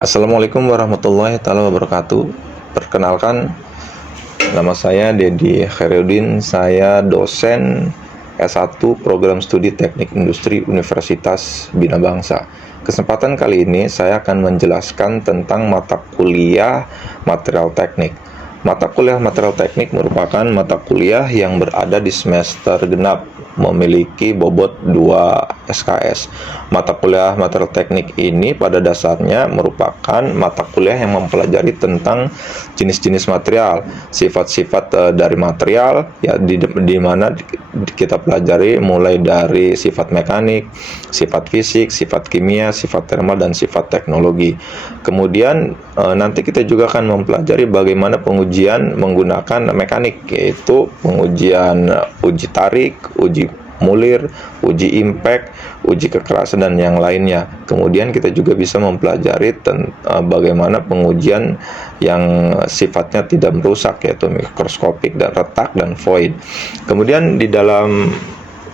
Assalamualaikum warahmatullahi wabarakatuh. Perkenalkan, nama saya Dedi Khairuddin. Saya dosen S1 Program Studi Teknik Industri Universitas Bina Bangsa. Kesempatan kali ini saya akan menjelaskan tentang mata kuliah material teknik. Mata kuliah material teknik merupakan mata kuliah yang berada di semester genap, memiliki bobot 2 SKS. Mata kuliah material teknik ini pada dasarnya merupakan mata kuliah yang mempelajari tentang jenis-jenis material, sifat-sifat dari material, ya di mana kita pelajari mulai dari sifat mekanik, sifat fisik, sifat kimia, sifat termal, dan sifat teknologi. Kemudian nanti kita juga akan mempelajari bagaimana pengujian menggunakan mekanik, yaitu pengujian uji tarik, uji mulir, uji impact, uji kekerasan, dan yang lainnya. Kemudian kita juga bisa mempelajari bagaimana pengujian yang sifatnya tidak merusak, yaitu mikroskopik dan retak dan void. Kemudian di dalam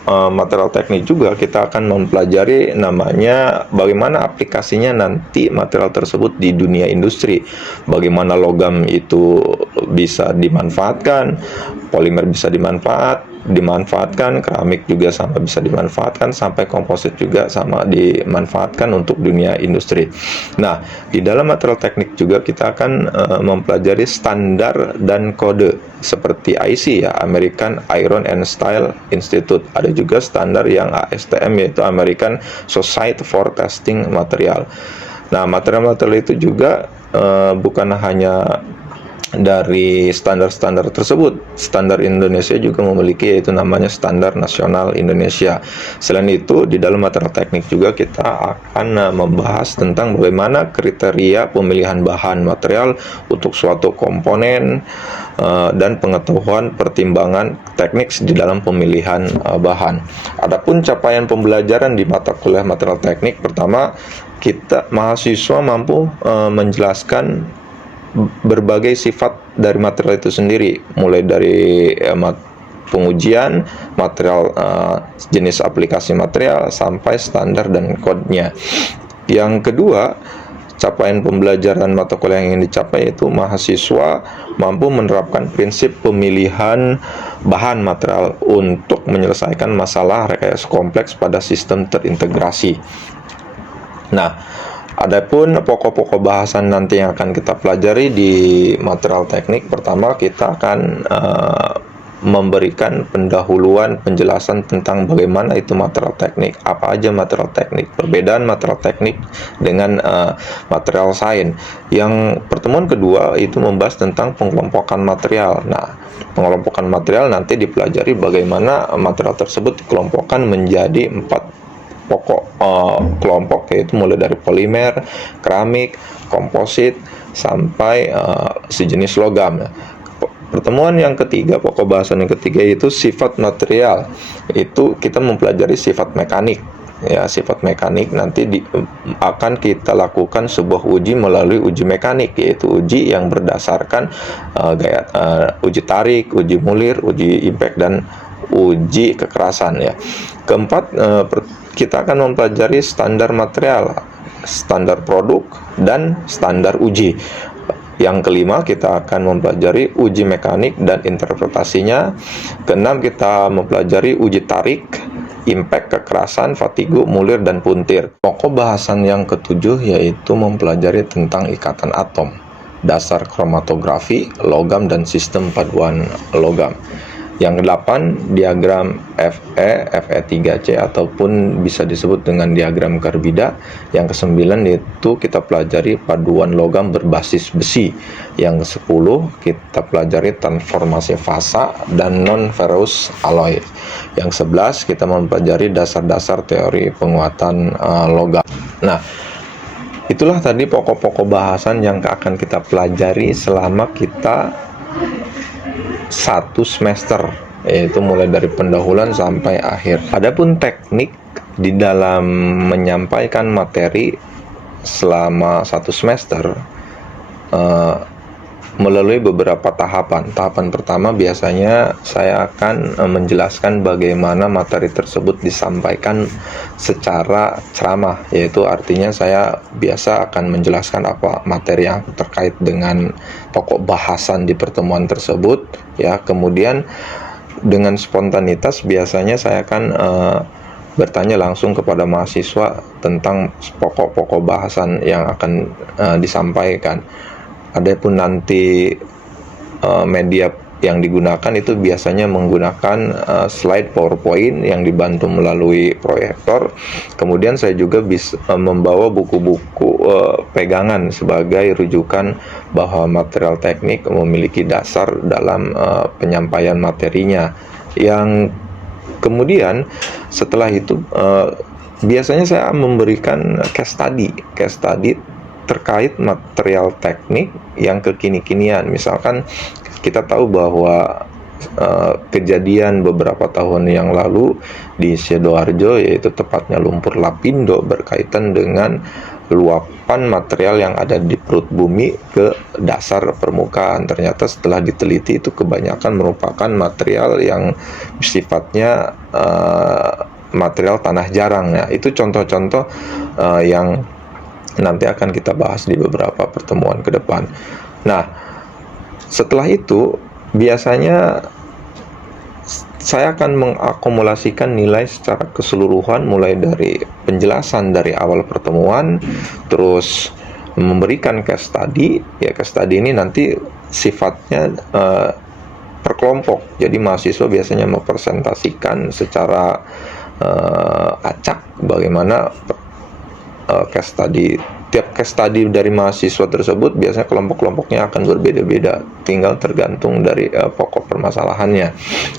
material teknik juga kita akan mempelajari namanya bagaimana aplikasinya nanti material tersebut di dunia industri, bagaimana logam itu bisa dimanfaatkan, polimer bisa dimanfaatkan, keramik juga sama bisa dimanfaatkan, sampai komposit juga sama dimanfaatkan untuk dunia industri. Nah, di dalam material teknik juga kita akan mempelajari standar dan kode seperti IC, ya, American Iron and Steel Institute. Ada juga standar yang ASTM, yaitu American Society for Testing Material. Nah, material-material itu juga bukan hanya dari standar-standar tersebut. Standar Indonesia juga memiliki, yaitu namanya Standar Nasional Indonesia. Selain itu, di dalam material teknik juga kita akan membahas tentang bagaimana kriteria pemilihan bahan material untuk suatu komponen dan pengetahuan pertimbangan teknik di dalam pemilihan bahan. Adapun capaian pembelajaran di mata kuliah material teknik, pertama, kita mahasiswa mampu menjelaskan berbagai sifat dari material itu sendiri, mulai dari pengujian material, jenis aplikasi material, sampai standar dan kodenya. Yang kedua, capaian pembelajaran mata kuliah yang ingin dicapai yaitu mahasiswa mampu menerapkan prinsip pemilihan bahan material untuk menyelesaikan masalah rekayasa kompleks pada sistem terintegrasi. Nah, adapun pokok-pokok bahasan nanti yang akan kita pelajari di material teknik, pertama kita akan memberikan pendahuluan penjelasan tentang bagaimana itu material teknik, apa aja material teknik, perbedaan material teknik dengan material sains. Yang pertemuan kedua itu membahas tentang pengelompokan material. Nah, pengelompokan material nanti dipelajari bagaimana material tersebut dikelompokkan menjadi 4 pokok kelompok, yaitu mulai dari polimer, keramik, komposit, sampai sejenis logam. Pertemuan yang ketiga, pokok bahasan yang ketiga, yaitu sifat material. Itu kita mempelajari sifat mekanik. Ya, sifat mekanik nanti akan kita lakukan sebuah uji melalui uji mekanik, yaitu uji yang berdasarkan uji tarik, uji mulir, uji impact, dan uji kekerasan, ya. Keempat, kita akan mempelajari standar material, standar produk, dan standar uji. Yang kelima, kita akan mempelajari uji mekanik dan interpretasinya. Keenam, kita mempelajari uji tarik, impact, kekerasan, fatigu, mulir, dan puntir. Pokok bahasan yang ketujuh yaitu mempelajari tentang ikatan atom, dasar kromatografi, logam, dan sistem paduan logam. Yang kedelapan, diagram Fe3C ataupun bisa disebut dengan diagram Carbida. Yang kesembilan yaitu kita pelajari paduan logam berbasis besi. Yang kesepuluh kita pelajari transformasi fasa dan non-ferrous alloy. Yang sebelas kita mempelajari dasar-dasar teori penguatan logam. Nah, itulah tadi pokok-pokok bahasan yang akan kita pelajari selama kita 1 semester, yaitu mulai dari pendahuluan sampai akhir. Adapun teknik di dalam menyampaikan materi selama 1 semester, melalui beberapa tahapan. Tahapan pertama biasanya saya akan menjelaskan bagaimana materi tersebut disampaikan secara ceramah, yaitu artinya saya biasa akan menjelaskan apa materi yang terkait dengan pokok bahasan di pertemuan tersebut, ya. Kemudian dengan spontanitas biasanya saya akan bertanya langsung kepada mahasiswa tentang pokok-pokok bahasan yang akan disampaikan. Adapun nanti media yang digunakan itu biasanya menggunakan slide PowerPoint yang dibantu melalui proyektor. Kemudian saya juga bisa membawa buku-buku pegangan sebagai rujukan bahwa material teknik memiliki dasar dalam penyampaian materinya. Yang kemudian setelah itu biasanya saya memberikan case study terkait material teknik yang kekini-kinian. Misalkan kita tahu bahwa kejadian beberapa tahun yang lalu di Sidoarjo, yaitu tepatnya lumpur lapindo, berkaitan dengan luapan material yang ada di perut bumi ke dasar permukaan. Ternyata setelah diteliti itu kebanyakan merupakan material yang sifatnya material tanah jarang. Nah, itu contoh-contoh yang nanti akan kita bahas di beberapa pertemuan ke depan. Nah, setelah itu biasanya saya akan mengakumulasikan nilai secara keseluruhan, mulai dari penjelasan dari awal pertemuan, terus memberikan case study. Ya, case study ini nanti sifatnya per kelompok. Jadi mahasiswa biasanya mempresentasikan secara acak bagaimana case study. Tiap case study dari mahasiswa tersebut biasanya kelompok-kelompoknya akan berbeda-beda, tinggal tergantung dari pokok permasalahannya.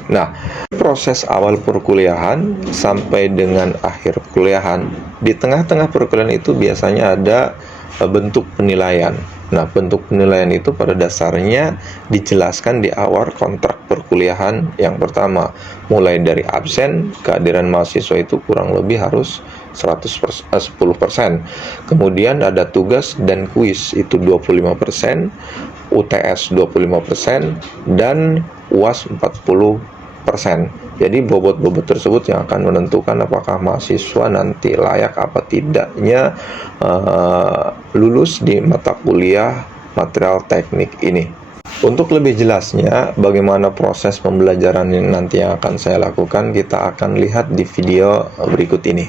Nah, proses awal perkuliahan sampai dengan akhir perkuliahan, di tengah-tengah perkuliahan itu biasanya ada bentuk penilaian. Nah, bentuk penilaian itu pada dasarnya dijelaskan di awal kontrak perkuliahan yang pertama. Mulai dari absen, kehadiran mahasiswa itu kurang lebih harus 10%. Kemudian ada tugas dan kuis itu 25%, UTS 25%, dan UAS 40%. Jadi bobot-bobot tersebut yang akan menentukan apakah mahasiswa nanti layak apa tidaknya lulus di mata kuliah material teknik ini. Untuk lebih jelasnya bagaimana proses pembelajaran yang nanti yang akan saya lakukan, kita akan lihat di video berikut ini.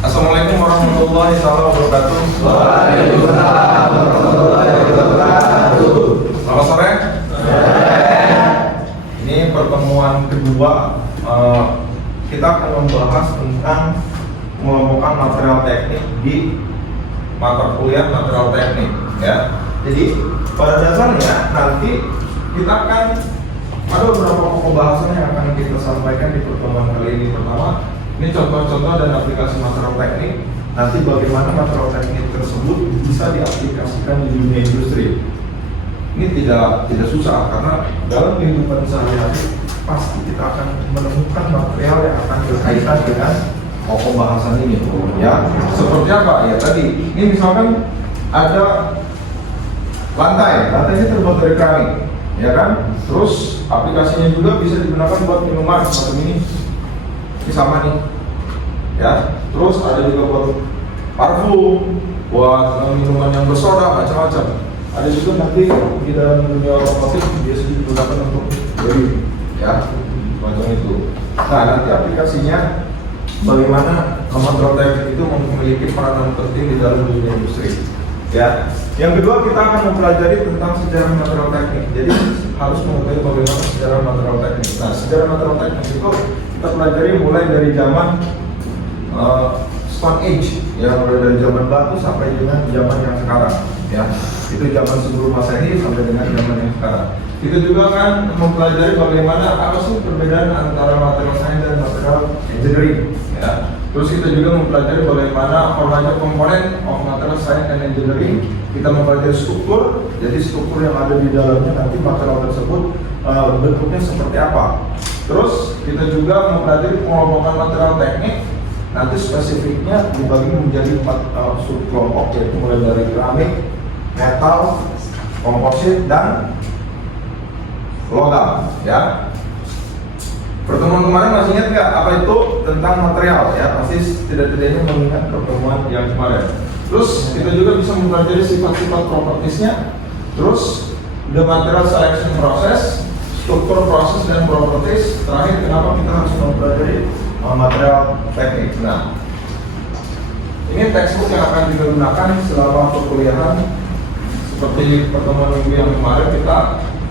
Assalamualaikum warahmatullahi wabarakatuh. Waalaikumsalam warahmatullahi wabarakatuh. Selamat sore. Ini pertemuan kedua, kita akan membahas tentang mengelompokkan material teknik di mata kuliah material teknik, ya. Jadi pada dasarnya nanti kita akan ada beberapa pokok bahasan yang akan kita sampaikan di pertemuan kali ini. Pertama, ini contoh-contoh dan aplikasi material teknik. Nanti bagaimana material teknik tersebut bisa diaplikasikan di dunia industri. Ini tidak susah, karena dalam kehidupan sehari-hari pasti kita akan menemukan material yang akan berkaitan dengan pokok bahasan ini, ya. Seperti apa? Ya tadi, ini misalkan ada lantai ini terbuat dari keramik, ya kan? Terus aplikasinya juga bisa digunakan buat minuman seperti ini sama nih, ya. Terus ada juga buat parfum, buat minuman yang bersoda, macam-macam. Ada juga nanti di dalam dunia otomotif biasa digunakan untuk beli, ya, macam itu. Nah, nanti aplikasinya bagaimana material teknik itu memiliki peranan penting di dalam dunia industri, ya. Yang kedua, kita akan mempelajari tentang sejarah material teknik. Jadi harus mengetahui bagaimana sejarah material teknik. Nah, sejarah material teknik itu kita pelajari mulai dari zaman Stone Age, ya, mulai dari zaman batu sampai dengan zaman yang sekarang, ya. Itu zaman sebelum Masehi sampai dengan zaman yang sekarang. Kita juga akan mempelajari bagaimana apa sih perbedaan antara material science dan material engineering, ya. Terus kita juga mempelajari bagaimana organza komponen of material science and engineering. Kita mempelajari struktur, jadi struktur yang ada di dalamnya nanti material tersebut bentuknya seperti apa. Terus kita juga mempelajari pengelompokan material teknik. Nanti spesifiknya dibagi menjadi 4 subkelompok, yaitu mulai dari keramik, metal, komposit dan logam ya. Pertemuan kemarin masih ingat nggak apa itu tentang material ya? Pasti tidak-tidaknya mengingat pertemuan yang kemarin. Terus kita juga bisa mempelajari sifat-sifat propertiesnya. Terus the material selection process, struktur proses dan properties. Terakhir kenapa kita harus mempelajari material teknik. Nah, ini textbook yang akan kita gunakan selama perkuliahan. Seperti pertemuan minggu yang kemarin kita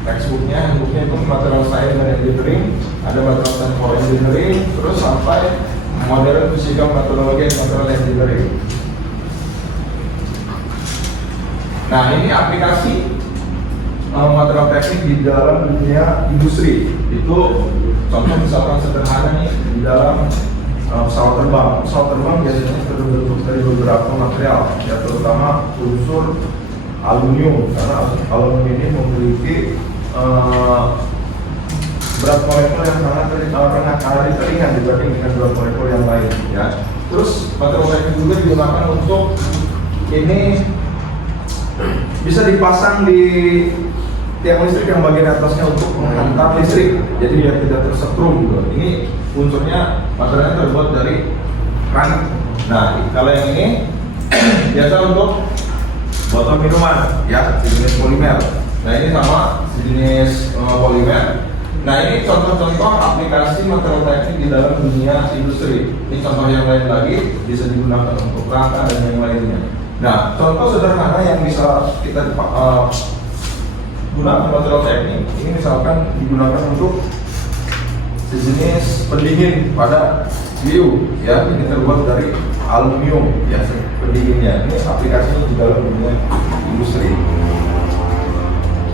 textbooknya itu material science dan engineering, ada material science for engineering, terus sampai modern physical methodology and material engineering. Nah, ini aplikasi material teknik di dalam dunia industri. Itu contoh misalkan sederhana nih di dalam pesawat terbang. Pesawat terbang biasanya terbentuk dari beberapa material, ya terutama unsur aluminium, karena aluminium ini memiliki berat molekul yang sangat ringan dibanding dengan berat molekul yang lain, ya. Terus material teknik juga digunakan untuk ini bisa dipasang di tiang listrik yang bagian atasnya untuk menghantar listrik, jadi biar tidak tersetrum gitu. Ini unsurnya materialnya terbuat dari granit. Nah, kalau yang ini biasa untuk botol minuman, ya, sejenis polimer. Nah, ini sama sejenis polimer. Nah, ini contoh-contoh aplikasi material teknik di dalam dunia industri. Ini contoh yang lain lagi bisa digunakan untuk rangka dan yang lainnya. Nah, contoh sederhana yang bisa kita gunakan material teknik ini misalkan digunakan untuk sejenis pendingin pada CPU, ya. Ini terbuat dari aluminium, ya, pendinginnya. Ini aplikasinya di dalam dunia industri.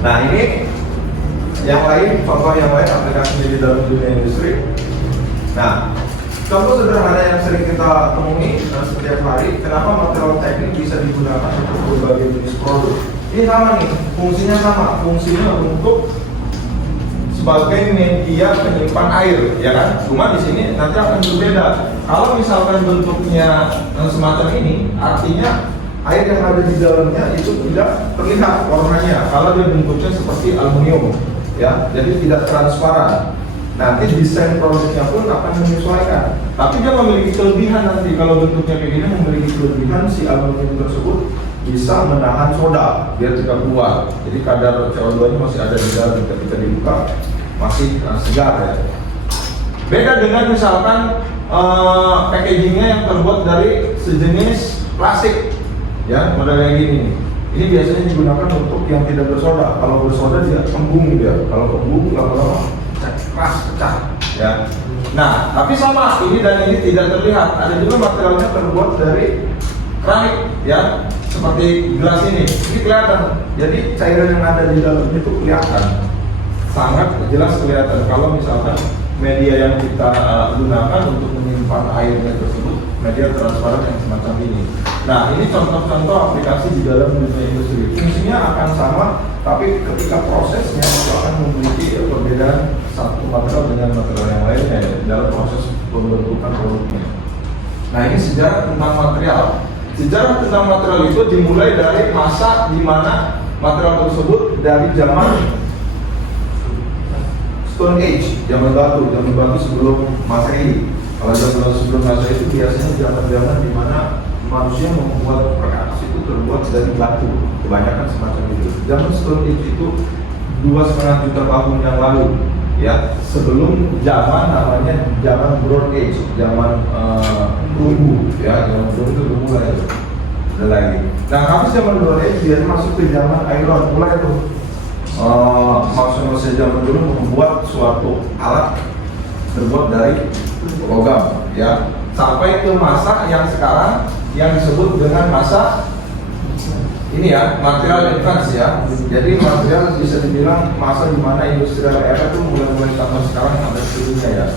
Nah, ini yang lain, contoh yang lain aplikasinya di dalam dunia industri. Nah, contoh sederhana yang sering kita temui setiap hari, kenapa material teknik bisa digunakan untuk berbagai jenis produk. Ini sama nih, fungsinya sama, fungsinya untuk sebagai media penyimpan air, ya kan? Cuma di sini nanti akan berbeda. Kalau misalkan bentuknya semacam ini, artinya air yang ada di dalamnya itu tidak terlihat warnanya. Kalau dia bentuknya seperti aluminium, ya, jadi tidak transparan. Nanti desain produknya pun akan menyesuaikan. Tapi dia memiliki kelebihan nanti kalau bentuknya kayak gini, memiliki kelebihan si aluminium tersebut bisa menahan soda biar tidak keluar. Jadi kadar CO2-nya masih ada di dalam ketika dibuka masih segar ya. Beda dengan misalkan packagingnya yang terbuat dari sejenis plastik, ya, model yang gini. Ini biasanya digunakan untuk yang tidak bersoda. Kalau bersoda dia kembung dia. Kalau kembung lama-lama keras pecah, ya. Nah, tapi sama ini dan ini tidak terlihat. Ada juga materialnya terbuat dari keramik, ya, seperti gelas ini. Ini kelihatan. Jadi cairan yang ada di dalamnya itu kelihatan, sangat jelas kelihatan. Kalau misalkan media yang kita gunakan untuk menyimpan airnya tersebut media transparan yang semacam ini. Nah, ini contoh-contoh aplikasi di dalam dunia industri. Fungsinya akan sama, tapi ketika prosesnya itu akan memiliki perbedaan satu material dengan material yang lainnya dalam proses pembentukan produknya. Nah, ini sejarah tentang material. Sejarah tentang material itu dimulai dari masa di mana material tersebut dari zaman Stone Age, zaman batu sebelum Masehi. Kalau zaman sebelum Masehi itu biasanya zaman-zaman di mana manusia membuat perkakas itu terbuat dari batu, kebanyakan semacam itu. Zaman Stone Age itu 2,5 juta tahun yang lalu, ya, sebelum zaman namanya zaman Bronze Age, zaman perunggu, ya, zaman perunggu itu belum mulai ada lagi. Nah, habis zaman Bronze Age dia masuk ke zaman Iron, mulai tuh manusia zaman dulu membuat suatu alat terbuat dari logam, ya, sampai ke masa yang sekarang yang disebut dengan masa ini, ya, material advance, ya. Jadi material bisa dibilang masa di mana industrial era itu mulai sampai sekarang ada di dunia, ya.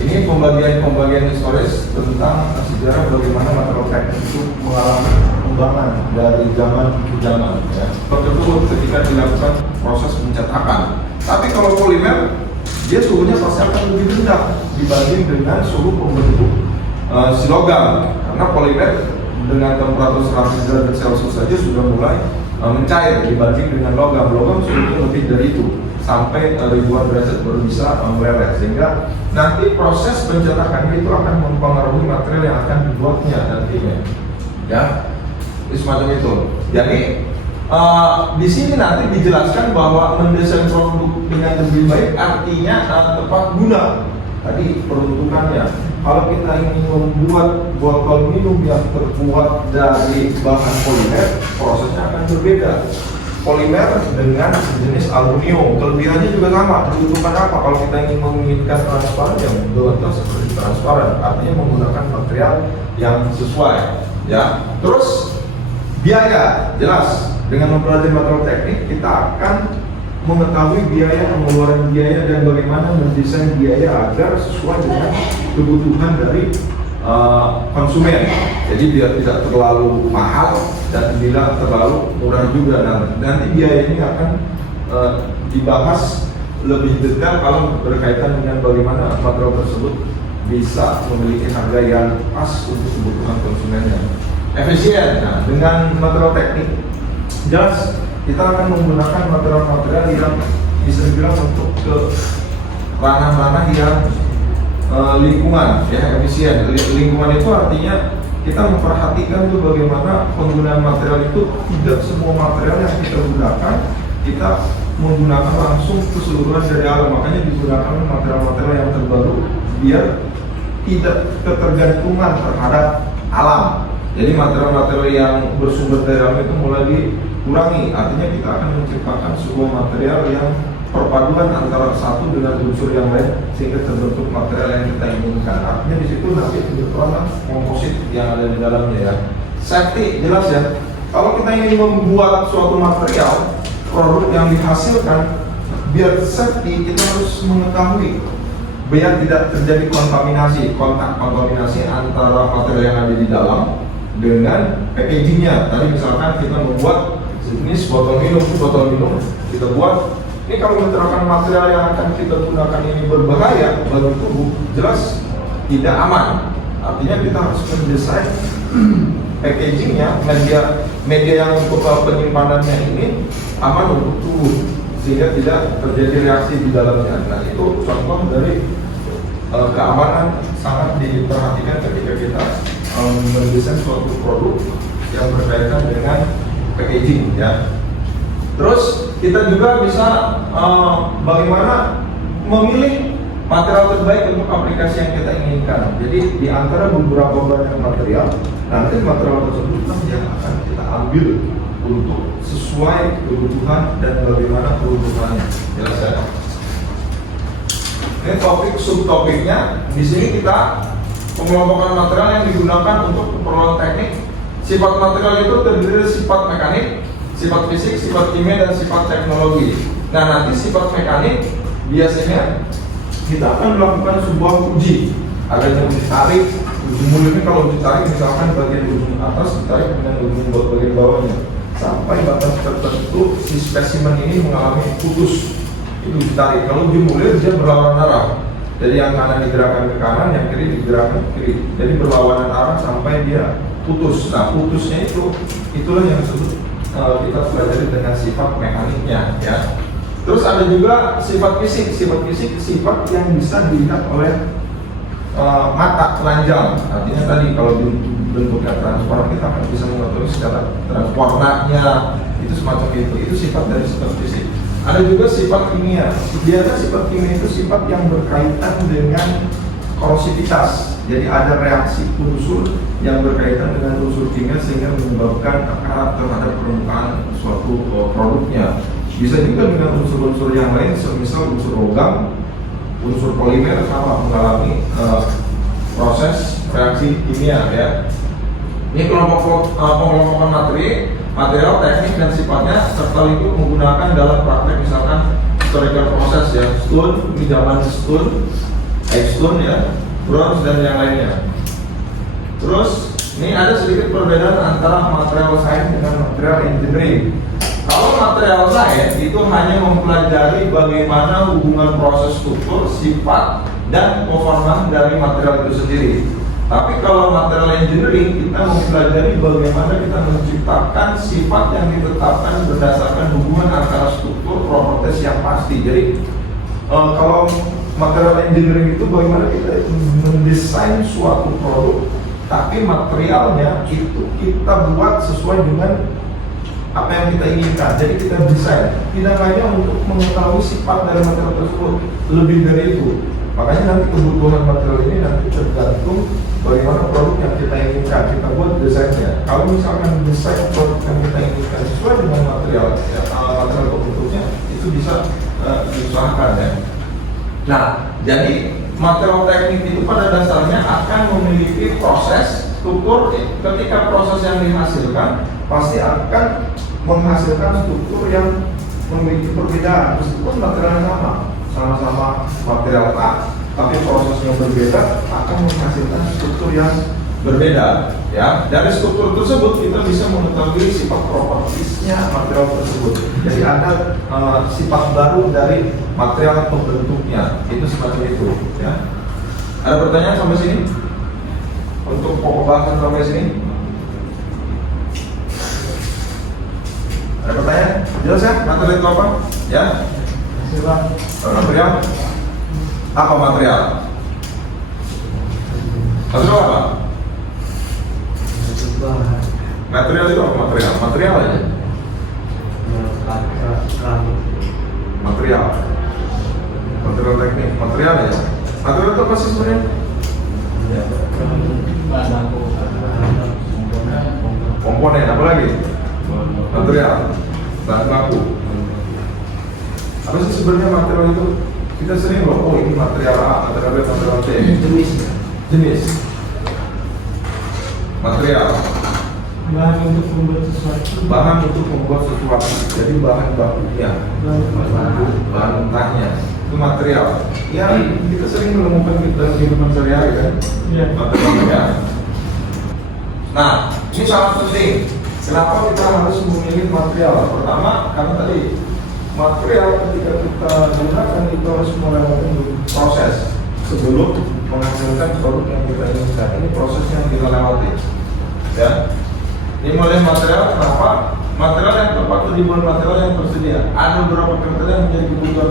Ini pembagian historis tentang sejarah bagaimana material teknik itu mengalami perkembangan dari zaman ke zaman, ya. Tersebut ketika dilakukan proses pencetakan. Tapi kalau polimer dia suhunya pasti akan lebih rendah dibanding dengan suhu pembentuk si logam, karena polimer dengan temperatur 100 derajat Celcius saja sudah mulai mencair dibanding dengan logam. Logam sudah lebih dari itu, sampai ribuan derajat baru bisa meleleh, sehingga nanti proses pencetakan itu akan mempengaruhi material yang akan dibuatnya nantinya. Ya, semacam itu. Jadi di sini nanti dijelaskan bahwa mendesain produk dengan lebih baik artinya tepat guna. Tadi peruntukannya, kalau kita ingin membuat botol minum yang terbuat dari bahan polimer, prosesnya akan berbeda. Polimer dengan jenis aluminium, kelebihannya juga sama. Peruntukan apa? Kalau kita ingin menginginkan transparan, yang bentuknya seperti transparan, artinya menggunakan material yang sesuai. Ya, terus biaya, jelas. Dengan mempelajari material teknik, kita akan mengetahui biaya, pengeluaran biaya, dan bagaimana mendesain biaya agar sesuai dengan kebutuhan dari konsumen. Jadi biar tidak terlalu mahal dan tidak terlalu murah juga. Nanti biaya ini akan dibahas lebih detail kalau berkaitan dengan bagaimana material tersebut bisa memiliki harga yang pas untuk kebutuhan konsumennya. Efisien, nah, dengan material teknik, jelas kita akan menggunakan material-material yang bisa dibilang untuk ke ranah-ranah yang lingkungan, ya, efisien. Lingkungan itu artinya kita memperhatikan tuh bagaimana penggunaan material itu, tidak semua material yang kita gunakan kita menggunakan langsung keseluruhan dari alam. Makanya digunakan material-material yang terbaru biar tidak ketergantungan terhadap alam. Jadi material-material yang bersumber dari alam itu mulai dikurangi. Artinya kita akan menciptakan sebuah material yang perpaduan antara satu dengan unsur yang lain sehingga terbentuk material yang kita inginkan. Artinya di situ nanti kebetulan komposit yang ada di dalamnya, ya. Safety, jelas ya. Kalau kita ingin membuat suatu material, produk yang dihasilkan, biar safety kita harus mengetahui biar tidak terjadi kontaminasi antara material yang ada di dalam dengan packagingnya. Tadi misalkan kita membuat jenis botol minum, kita buat ini, kalau menerapkan material yang akan kita gunakan ini berbahaya bagi tubuh, jelas tidak aman. Artinya kita harus mendesain packagingnya, media yang untuk penyimpanannya ini aman untuk tubuh sehingga tidak terjadi reaksi di dalamnya. Nah, itu contoh dari keamanan sangat diperhatikan ketika kita mendesain suatu produk yang berkaitan dengan packaging, ya. Terus kita juga bisa bagaimana memilih material terbaik untuk aplikasi yang kita inginkan. Jadi di antara beberapa banyak material, nanti material tersebut yang akan kita ambil untuk sesuai kebutuhan dan bagaimana kebutuhannya. Jelas ya? Ini topik subtopiknya. Di sini kita pengelompokan material yang digunakan untuk keperluan teknik. Sifat material itu terdiri dari sifat mekanik, sifat fisik, sifat kimia, dan sifat teknologi. Nah, nanti sifat mekanik biasanya kita akan melakukan sebuah uji. Ada yang ditarik, uji mulutnya kalau ditarik misalkan bagian ujung atas ditarik dengan ujung buat bagian bawahnya. Sampai batas tertentu si spesimen ini mengalami putus. Itu ditarik. Kalau uji mulut dia berlawanan arah. Jadi yang kanan digerakkan ke kanan, yang kiri digerakkan ke kiri. Jadi berlawanan arah sampai dia putus. Nah, putusnya itulah yang disebut kita pelajari dengan sifat mekaniknya, ya. Terus ada juga sifat fisik. Sifat fisik sifat yang bisa dilihat oleh mata telanjang. Artinya tadi kalau bentuknya transparan kita akan bisa mengetahui secara transparannya itu semacam itu. Itu sifat dari sifat fisik. Ada juga sifat kimia. Biasanya sifat kimia itu sifat yang berkaitan dengan korosivitas. Jadi ada reaksi unsur yang berkaitan dengan unsur kimia sehingga menyebabkan karat terhadap permukaan suatu produknya. Bisa juga dengan unsur-unsur yang lain, semisal unsur logam, unsur polimer sama mengalami proses reaksi kimia, ya. Ini pengelompokan material, teknik dan sifatnya serta itu menggunakan dalam praktek misalkan historical proses, ya, stone, ini zaman stone, stone, ya, bronze dan yang lainnya. Terus ini ada sedikit perbedaan antara material science dengan material engineering. Kalau material science itu hanya mempelajari bagaimana hubungan proses struktur, sifat, dan performa dari material itu sendiri. Tapi kalau material engineering, kita mempelajari bagaimana kita menciptakan sifat yang ditetapkan berdasarkan hubungan antara struktur properties yang pasti. Jadi kalau material engineering itu bagaimana kita mendesain suatu produk, tapi materialnya itu kita buat sesuai dengan apa yang kita inginkan. Jadi kita desain tidak hanya untuk mengetahui sifat dari material tersebut, lebih dari itu. Makanya nanti kebutuhan material ini nanti tergantung bagaimana produk yang kita inginkan, kita buat desainnya. Kalau misalkan desain produk yang kita inginkan sesuai dengan material, ya, material pembentuknya, itu bisa diusahakan ya. Nah, jadi material teknik itu pada dasarnya akan memiliki proses struktur. Ketika proses yang dihasilkan pasti akan menghasilkan struktur yang memiliki perbedaan, meskipun materialnya sama-sama material A, tapi prosesnya berbeda akan menghasilkan struktur yang berbeda. Ya, dari struktur tersebut kita bisa mengetahui sifat propertisnya material tersebut. Jadi ada sifat baru dari material pembentuknya, itu semacam itu. Ya. Ada pertanyaan sampai sini? Untuk pokok bahasan sampai sini? Ada pertanyaan? Jelas ya? Material itu apa? Ya? Material? Apa material? Material apa? Material itu apa material? Material aja. Material. Material teknik. Material aja. Material itu apa sih sebenarnya? Komponen. Apa lagi? Material. Bahan baku. Apa sih sebenarnya material itu? Kita sering loh, oh ini material A, material B, material C. Jenis. Material. Bahan untuk membuat sesuatu. Bahan untuk membuat sesuatu. Jadi bahan bakunya, bahan mentahnya. Itu material. Ya, kita sering menemukan dalam kehidupan sehari-hari kan. Iya. Material. Nah, ini sangat penting. Kenapa kita harus memilih material? Pertama, karena tadi material ketika kita gunakan itu harus melewati proses sebelum menghasilkan produk yang kita inginkan. Ini proses yang kita lewati. Ya. Ini mulai material, kenapa? Material yang tepat itu dibuat material yang tersedia. Ada beberapa material yang menjadi kebutuhan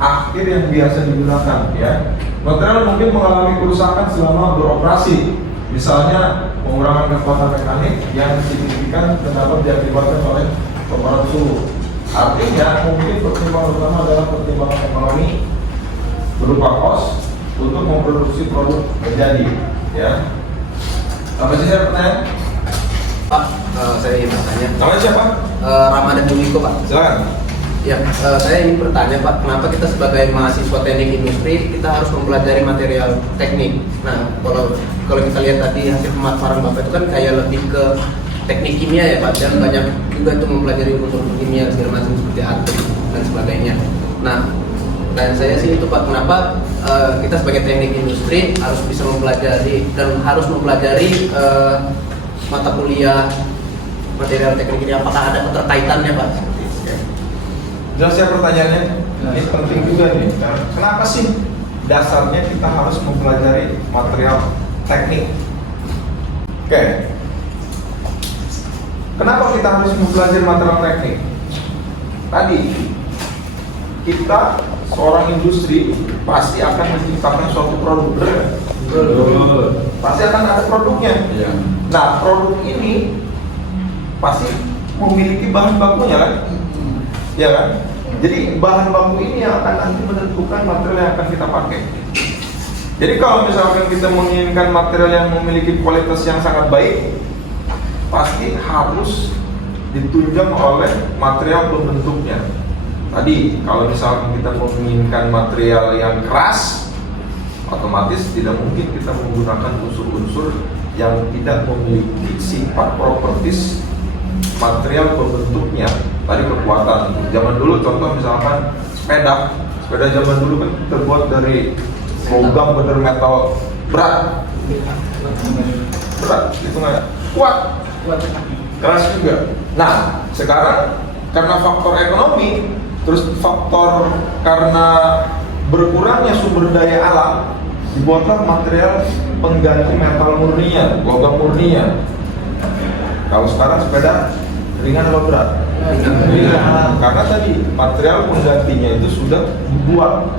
akhir yang biasa digunakan. Ya. Material mungkin mengalami kerusakan selama beroperasi. Misalnya pengurangan kekuatan mekanik yang signifikan dan dapat diakibatkan oleh pemeran suhu. Artinya mungkin pertimbangan utama adalah pertimbangan ekonomi berupa kos untuk memproduksi produk menjadi. Ya. Apa sih pertanyaan? Pak, saya ingin bertanya. Namanya siapa? Ramadan Bumiko, Pak. Silakan. Ya, saya ingin bertanya, Pak, kenapa kita sebagai mahasiswa teknik industri kita harus mempelajari material teknik? Nah, kalau kita lihat tadi hasil pemaparan Bapak itu kan kayak lebih ke teknik kimia ya, Pak, dan banyak juga itu mempelajari unsur kimia segala macam seperti atom dan sebagainya. Nah, dan saya sih itu, Pak, kenapa kita sebagai teknik industri harus bisa mempelajari dan harus mempelajari mata kuliah material teknik ini, apakah ada keterkaitannya, Pak? Jelas ya pertanyaannya? Ini penting juga nih. Kenapa sih dasarnya kita harus mempelajari material teknik? Oke. Kenapa kita harus mempelajari material teknik? Tadi kita seorang industri pasti akan menciptakan suatu produk, pasti akan ada produknya. Nah, produk ini pasti memiliki bahan bakunya kan? Ya kan? Jadi bahan baku ini yang akan nanti menentukan material yang akan kita pakai. Jadi kalau misalkan kita menginginkan material yang memiliki kualitas yang sangat baik, pasti harus ditunjang oleh material pembentuknya. Tadi kalau misalkan kita menginginkan material yang keras, otomatis tidak mungkin kita menggunakan unsur-unsur yang tidak memiliki sifat propertis material pembentuknya. Tadi kekuatan. Zaman dulu contoh misalkan sepeda zaman dulu kan terbuat dari logam bener metal berat, itu nggak kuat, keras juga. Nah sekarang karena faktor ekonomi, terus faktor karena berkurangnya sumber daya alam, dibuatlah material pengganti metal murninya, logam murninya. Kalau sekarang sepeda ringan atau berat? Ringan. Karena tadi material penggantinya itu sudah dibuat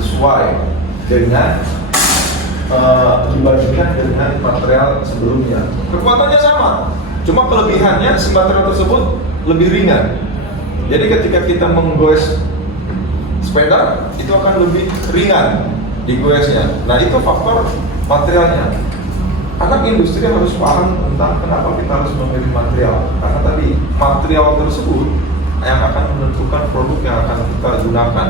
sesuai dengan dibandingkan dengan material sebelumnya. Kekuatannya sama, cuma kelebihannya si material tersebut lebih ringan. Jadi ketika kita menggoes sepeda itu akan lebih ringan digoesnya. Nah itu faktor materialnya. Anak industri harus paham tentang kenapa kita harus memilih material. Karena tadi material tersebut yang akan menentukan produk yang akan kita gunakan.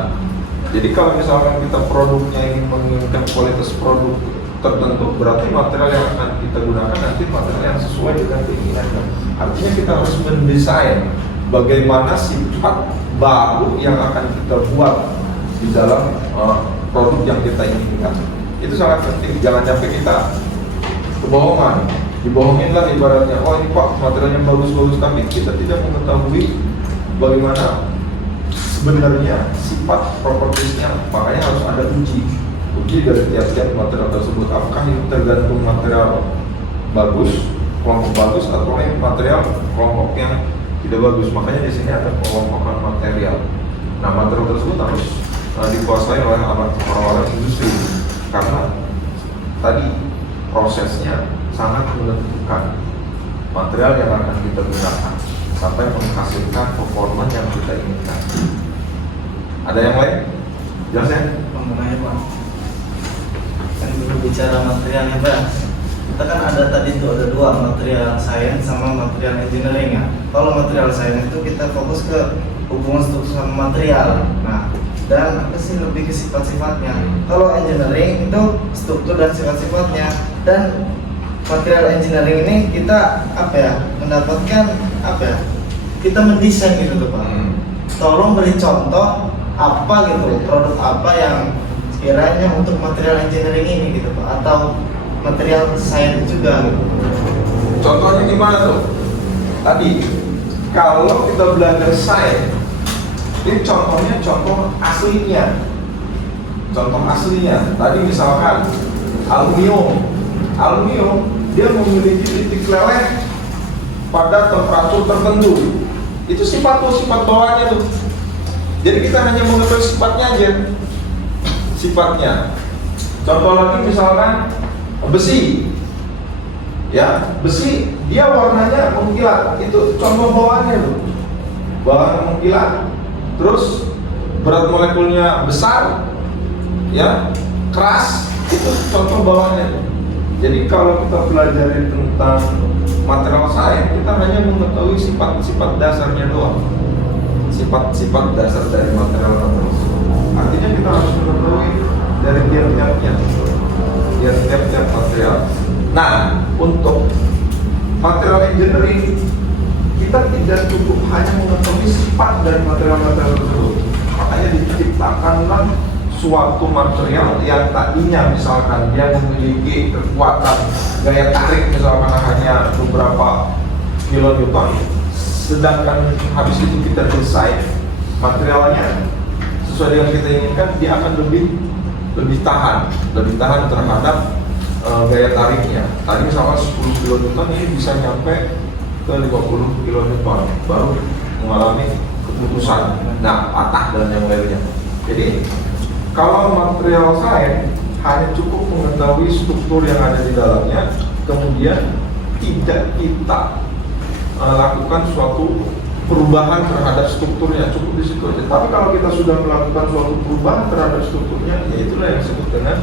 Jadi kalau misalkan kita produknya ingin menginginkan kualitas produk tertentu, berarti material yang akan kita gunakan nanti material yang sesuai dengan keinginan. Artinya kita harus mendesain bagaimana sifat baru yang akan kita buat di dalam produk yang kita inginkan. Itu sangat penting. Jangan sampai kita kebohongan, dibohongin lah ibaratnya. Oh ini pak materialnya bagus-bagus, tapi kita tidak mengetahui bagaimana sebenarnya sifat propertiesnya. Makanya harus ada uji dari tiap-tiap material tersebut. Apakah ini tergantung material bagus, kelompok bagus, atau material kelompok yang tidak bagus. Makanya di sini ada pengelompokan material. Nah material tersebut harus dikuasai oleh orang-orang industri karena tadi prosesnya sangat menentukan material yang akan kita gunakan sampai menghasilkan performa yang kita inginkan. Ada yang lain? Jelas ya? Mengenai Pak, kan dulu bicara materialnya Pak, kita kan ada tadi tuh ada dua, material science sama material engineering ya. Kalau material science itu kita fokus ke hubungan struktur sama material. Nah, dan apa sih lebih ke sifat-sifatnya. Kalau engineering itu struktur dan sifat-sifatnya. Dan material engineering ini kita apa ya, mendapatkan apa ya, kita mendesain gitu tuh Pak. Tolong beri contoh apa gitu, produk apa yang sekiranya untuk material engineering ini gitu Pak, atau material science juga gitu. Contohnya gimana tuh? Tadi kalau kita belajar sains, ini contohnya contoh aslinya. Contoh aslinya, tadi misalkan aluminium dia memiliki titik leleh pada temperatur tertentu. Itu sifat bawahnya tuh. Jadi kita hanya mengetahui sifatnya aja. Sifatnya. Contoh lagi misalkan besi. Ya, besi dia warnanya mengkilat. Itu contoh bawahnya tuh. Bawahnya mengkilat. Terus berat molekulnya besar. Ya, keras. Itu contoh bawahnya tuh. Jadi kalau kita pelajari tentang material science, kita hanya mengetahui sifat-sifat dasarnya doang. Sifat-sifat dasar dari material tersebut. Artinya kita harus mengetahui dari tiap-tiap material. Nah, untuk material engineering kita tidak cukup hanya mengetahui sifat dari material-material tersebut. Makanya diciptakanlah suatu material yang tadinya misalkan dia memiliki kekuatan gaya tarik misalkan hanya beberapa kilonewton, sedangkan habis itu kita desain materialnya sesuai dengan kita inginkan, dia akan lebih tahan terhadap gaya tariknya. Tadi misalkan 10 kilonewton ini bisa nyampe ke 50 kilonewton baru mengalami keputusan, nah patah dan yang lainnya. Jadi kalau material science hanya cukup mengetahui struktur yang ada di dalamnya, kemudian tidak kita lakukan suatu perubahan terhadap strukturnya, cukup di situ aja. Tapi kalau kita sudah melakukan suatu perubahan terhadap strukturnya, ya itulah yang disebut dengan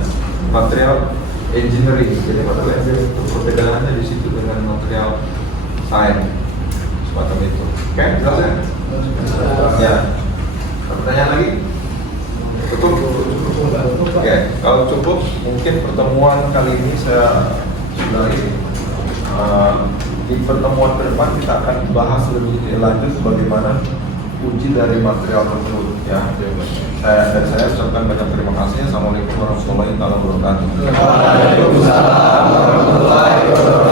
material engineering. Jadi material engineering itu perbedaannya di situ dengan material science, semacam itu. Oke, jelas ya? Ya. Pertanyaan lagi? Cukup? Oke, kalau cukup mungkin pertemuan kali ini saya sudahi. Di pertemuan ke depan kita akan bahas lebih lanjut bagaimana uji dari material tersebut ya. Saya ucapkan banyak terima kasih. Assalamualaikum warahmatullahi wabarakatuh. Waalaikumsalam warahmatullahi wabarakatuh.